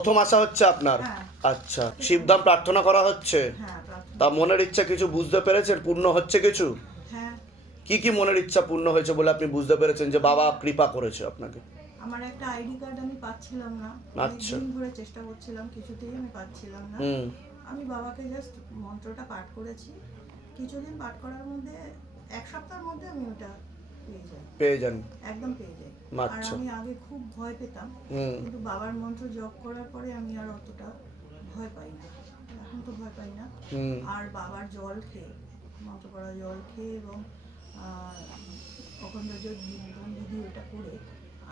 প্রথম আশা হচ্ছে আপনার? হ্যাঁ। আচ্ছা শিবধাম প্রার্থনা করা হচ্ছে? হ্যাঁ তা মনের ইচ্ছা কিছু বুঝতে পেরেছেন? পূর্ণ হচ্ছে কিছু? হ্যাঁ। কি কি মনের ইচ্ছা পূর্ণ হয়েছে বলে আপনি বুঝতে পেরেছেন যে বাবা কৃপা করেছে আপনাকে? আমার একটা আইডি কার্ড আমি পাচ্ছিলাম না। আচ্ছা। ধরে চেষ্টা করছিলাম কিছুতেই আমি পাচ্ছিলাম না। আমি বাবাকে জাস্ট মন্ত্রটা পাঠ করেছি। কিছুদিন পাঠ করার মধ্যে এক সপ্তাহের মধ্যে আমি ওটা পেয়ে যাই পেয়ে যান। একদম পেয়ে যাই আর। আমি আগে খুব ভয় পেতাম কিন্তু বাবার মন্ত্র জপ করার পরে আমি আর অতটা ভয় পাই না। এখন তো ভয় পাই না। আর বাবার জল খেয়ে মন্ত্র করা জল খেয়ে এবং অখণ্ড বিধি ওটা করে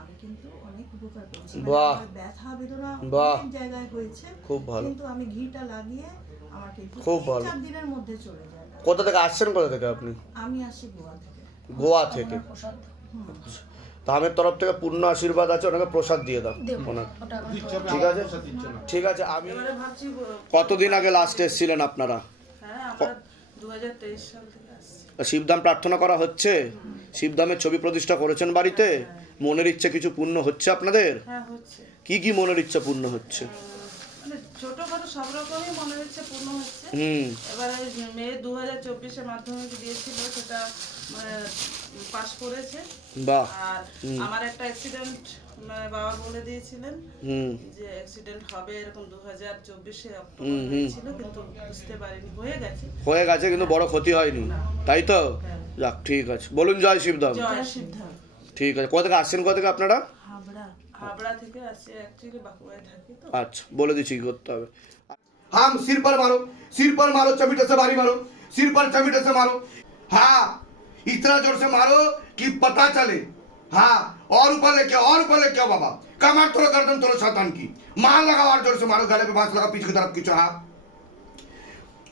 আমি কিন্তু অনেক উপকার পেয়েছি। মানে ব্যথা বেদনা অনেক জায়গায় হয়েছে খুব ভালো। কিন্তু আমি ঘিটা লাগিয়ে আমার কিন্তু খুব ভালো। দিনের মধ্যে চলে যায়। কোথা থেকে আসছেন কোথা থেকে আপনি? আমি আসি গোয়া থেকে। গোয়া থেকে। তা আমের তরফ থেকে পূর্ণ আশীর্বাদ আছে ওনাকে প্রসাদ দিয়ে দাও। ওনাকে ঠিক আছে? ঠিক আছে আমি কতদিন আগে লাস্ট এসেছিলেন আপনারা? হ্যাঁ শিবধাম প্রার্থনা করা হচ্ছে? শিবধামের ছবি প্রতিষ্ঠা করেছেন বাড়িতে? মনের ইচ্ছে কিছু পূর্ণ হচ্ছে আপনাদের? হ্যাঁ হচ্ছে। কি কি মনের ইচ্ছা পূর্ণ হচ্ছে? সব রকমই মনে হচ্ছে পূর্ণ হচ্ছে। হুম। এবারে মেয়ে দু হাজার চব্বিশে মাধ্যমিক দিয়েছিল সেটা মানে পাশ করেছে। আর আমার একটা অ্যাক্সিডেন্ট বাবা বলে দিয়েছিলেন যে অ্যাক্সিডেন্ট হবে এরকম দু হাজার চব্বিশে অক্টোবর হয়েছিল কিন্তু বুঝতে পারিনি হয়ে গেছে। হয়ে গেছে কিন্তু বড় ক্ষতি হয়নি। তাই তো? যাক ঠিক আছে। বলুন জয় শিবধাম। জয় সিদ্ধার্থ ঠিক আছে। কোথা থেকে আসছেন কোথা থেকে আপনারা? হাবড়া হাবড়া থেকে আসছে অ্যাকচুয়ালি বাঁকুড়ায় থাকি তো আচ্ছা বলে দিচ্ছি কি করতে হবে हम सिर पर मारो सिर पर मारो चमीटे से भारी मारो सिर पर चमीटे से मारो हाँ इतना जोर से मारो कि पता चले हाँ और ऊपर लेके आओ, और ऊपर लेके आओ बाबा कमर तोड़ो गर्दन तोड़ो शैतान की मार लगाओ और जोर से मारो गले पे बांस लगा पीछे की तरफ खींचो हाँ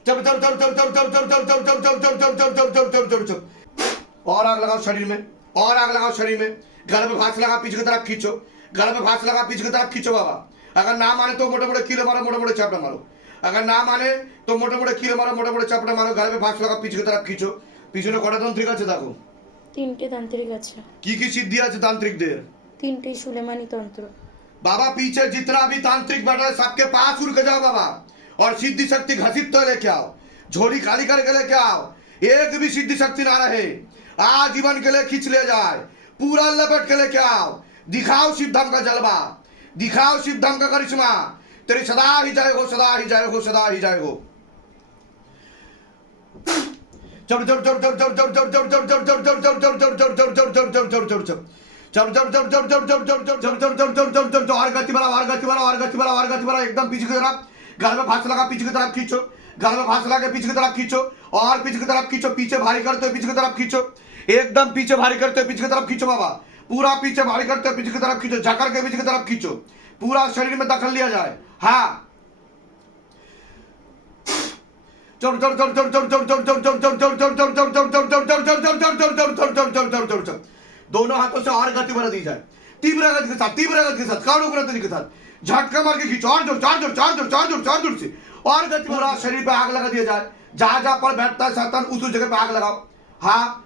चप चप चप चप चप चप चप चप चप चप चप चप चप चप चप चप चप चप और आग लगाओ शरीर में और आग लगाओ शरीर में गले पे फांस लगा पीछे की तरफ खींचो गले पे फांस लगा पीछे की तरफ खींचो बाबा अगर ना माने तो मोटे मोटे कीले मारो मोटे मोटे चापड़े मारो अगर ना माने तो मोटे मोटे कीले मारो मोटे मोटे चापड़े मारो गले पे फांस लगा पीछे की तरफ खींचो পিছনে কটা তান্ত্রিক আছে দেখো তিনটে তান্ত্রিক আছে কি কি সিদ্ধি আছে তান্ত্রিকদের তিনটে সুলেমানি তন্ত্র बाबा पीछे जितना भी तांत्रिक बैठा है सबके पास उड़ के जाओ बाबा और सिद्धि शक्ति घसीट तो लेके आओ झोली खाली करके लेके आओ एक भी सिद्धि शक्ति ना रहे आजीवन के लिए खींच ले जाए पूरा लपेट के लेके आओ दिखाओ शिवधाम का जलवा दिखाओ शिवधाम का करिश्मा तेरी सदा ही जय हो सदा ही जय हो सदा ही जय हो एकदम पीछे की तरफ़ गल में फांस लगा पीछे की तरफ़ खींचो गल में फांस लगा पीछे की तरफ़ खींचो और पीछे की तरफ़ खींचो पीछे भारी करते हो पीछे की तरफ़ खींचो एकदम पीछे भारी करते हो पीछे की तरफ़ खींचो बाबा पूरा पीछे भारी करते पीछे की तरफ़ खींचो झकर के पीछे की तरफ़ खींचो पूरा शरीर में दखल लिया जाए हाँ दोनों हाथों से और गति बढ़ा दी जाए तीव्र गति के साथ तीव्र गति के साथ काड़ो गति के साथ झटका मार के खींचो और ज़ोर चार ज़ोर चार ज़ोर चार ज़ोर चार ज़ोर से और गति पूरा शरीर पे आग लगा दिया जाए जहाँ जहाँ पर बैठता है शैतान उस जगह पे आग लगाओ हाँ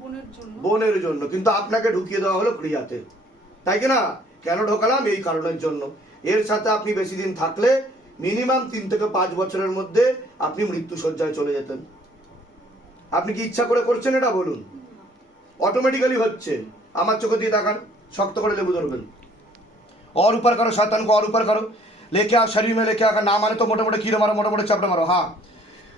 বোনের জন্য বোনের জন্য কিন্তু আপনাকে ঢুকিয়ে দেওয়া হলো ক্রিয়াতে তাই কি না কেন ঢোকালাম এই কারণের জন্য এর সাথে আপনি বেশি দিন থাকলে মিনিমাম তিন থেকে পাঁচ বছরের মধ্যে আপনি মৃত্যু সজ্জায় চলে যেতেন আপনি কি ইচ্ছা করে করছেন এটা বলুন অটোমেটিক্যালি হচ্ছে আমার চোখে দিয়ে তাকান শক্ত করে লেবু ধরবেন और ऊपर करो शैतान को और ऊपर करो लेके आओ शरीर में लेके अगर ना माने तो मोटे मोटे कीड़े मारो मोटे मोटे चपड़े मारो हाँ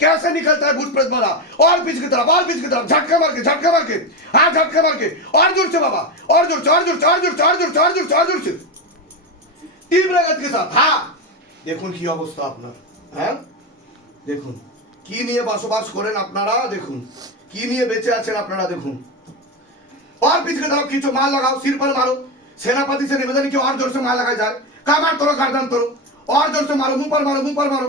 कैसे निकलता है भूत प्रेत बाधा और पीछे की तरफ और पीछे की तरफ झटका मार के झटका मार के हाँ झटका मार के और जोर से बाबा और जोर चार जोर चार जोर चार जोर चार जोर चार जोर से तीव्र गति के साथ হ্যাঁ দেখুন কি অবস্থা আপনার হ্যাঁ দেখুন কি নিয়ে বসবাস করেন আপনারা দেখুন কি নিয়ে বেঁচে আছেন আপনারা দেখুন और पीछे की तरफ खींचो मार लगाओ सिर पर मारो सेनापति से निवेदन की और जोर से मार लगाई जाए कमर तोड़ो गर्दन तोड़ो और जोर से मारो मुंह पर मारो मुंह पर मारो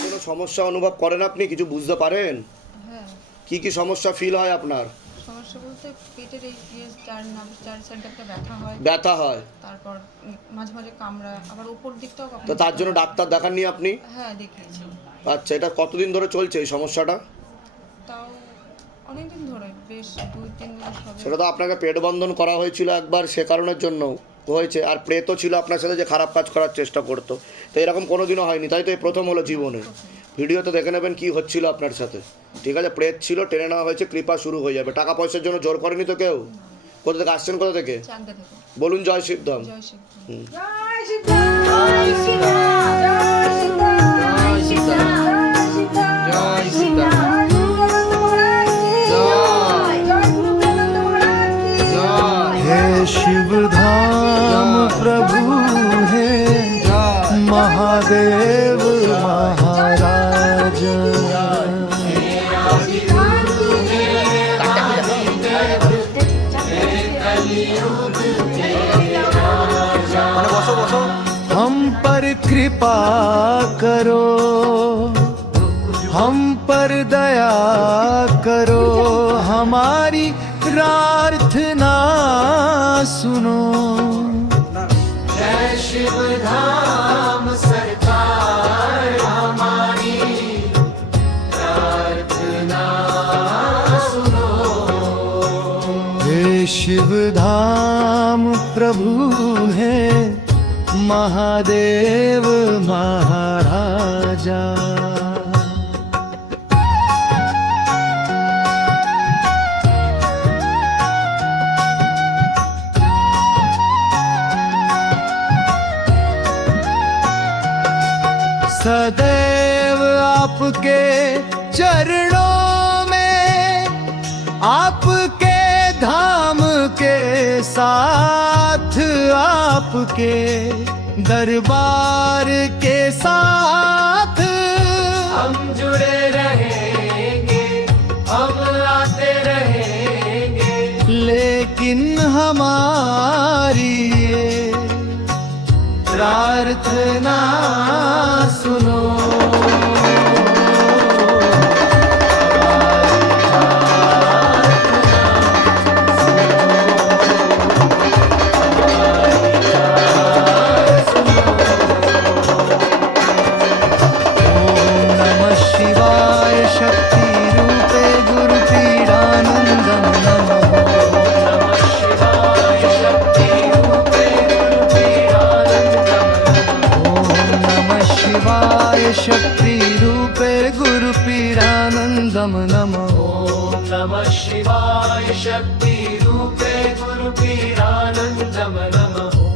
কোনো সমস্যা অনুভব করেন আপনি? কিছু বুঝতে পারেন? হ্যাঁ। কি কি সমস্যা ফিল হয় আপনার? সমস্যা বলতে পেটের এই চার সাইডটা ব্যথা হয় ব্যথা হয়। তারপর মাঝে মাঝে কামড়ায় আবার উপর দিকটাও তো তার জন্য ডাক্তার দেখাননি আপনি? হ্যাঁ দেখিয়েছি। আচ্ছা এটা কতদিন ধরে চলছে এই সমস্যাটা? তাও অনেকদিন ধরে বেশ দুই তিন হবে। সেটা তো আপনাকে পেট বন্ধন করা হয়েছিল একবার সে কারণের জন্য হয়েছে। আর প্রেতও ছিল আপনার সাথে যে খারাপ কাজ করার চেষ্টা করতো। তো এরকম কোনো দিনও হয়নি তাই তো এই প্রথম হলো জীবনে। ভিডিওতে দেখে নেবেন কী হচ্ছিল আপনার সাথে। ঠিক আছে প্রেত ছিল টেনে নেওয়া হয়েছে কৃপা শুরু হয়ে যাবে। টাকা পয়সার জন্য জোর করেনি তো কেউ? কোথা থেকে আসছেন কোথা থেকে? বলুন জয় শিবধাম। জয় শিব कृपा करो। हम पर दया करो। हमारी प्रार्थना सुनो। जय शिव धाम सरकार, हमारी प्रार्थना सुनो। हे शिव धाम प्रभु। महादेव महाराजा। सदैव आपके चरणों में आपके धाम के साथ आपके दरबार के साथ। हम जुड़े रहेंगे हम आते रहेंगे। लेकिन हमारी ीरानन्दं नमो नमः शिवाय शक्तिरूपे गुरुवीरानन्दं नमः।